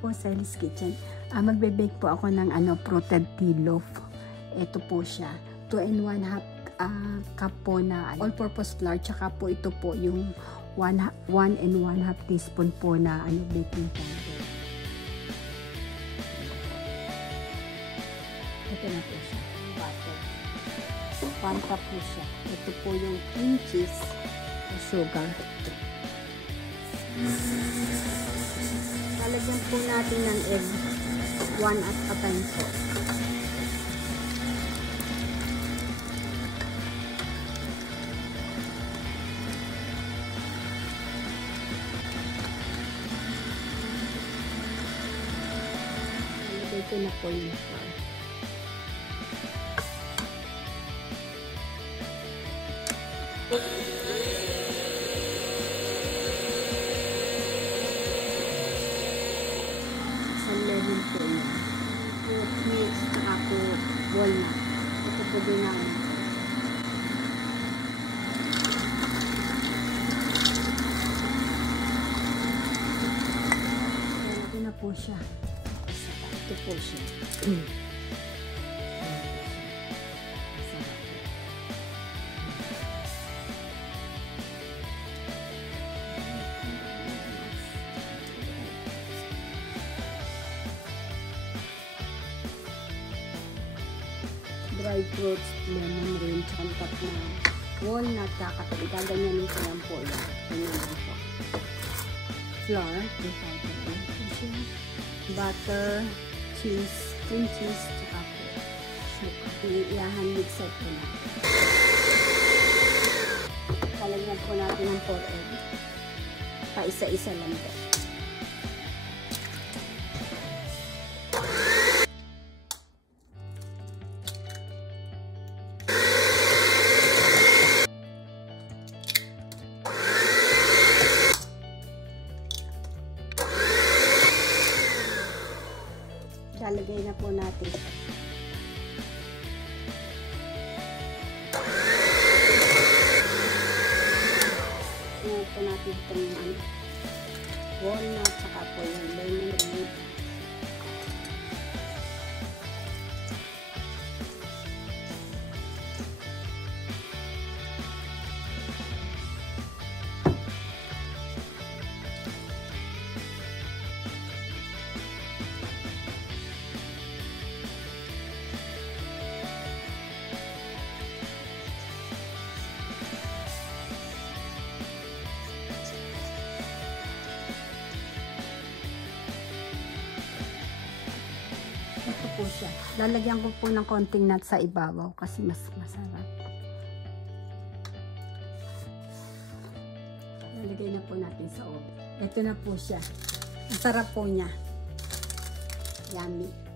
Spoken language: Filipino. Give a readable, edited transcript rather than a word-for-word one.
po sa Ely's Kitchen. Magbe-bake po ako ng fruited tea loaf. Ito po siya. 2 and 1 half cup po na all-purpose flour. Tsaka po ito po yung 1 and 1 half teaspoon po na baking powder. Ito na po siya. Butter. 1 cup po siya. Ito po yung cream cheese o sugar. Lalagyan po natin ng egg 1 at a time po. Lalagay ko na po yung flour. Walnut. Ito po din ang ito na po siya. Ito po siya. Dried fruits, lemon rin, tsaka na walnut, kakatabi. Gaganyanin ko lang po yan. Ganyan lang po. Flour, butter, cheese, cream cheese, tsaka po sugar. Iyahan mix up po na. Talagyan po natin ng 4 egg. Pa-isa-isa lang po. Lalagay na po natin. Ito po natin itong walnut, saka po yung lemon rin. Ito po siya. Lalagyan ko po ng konting nut sa ibabaw kasi mas masarap. Lalagay na po natin sa oven. Ito na po siya. Ang sarap po niya. Yummy.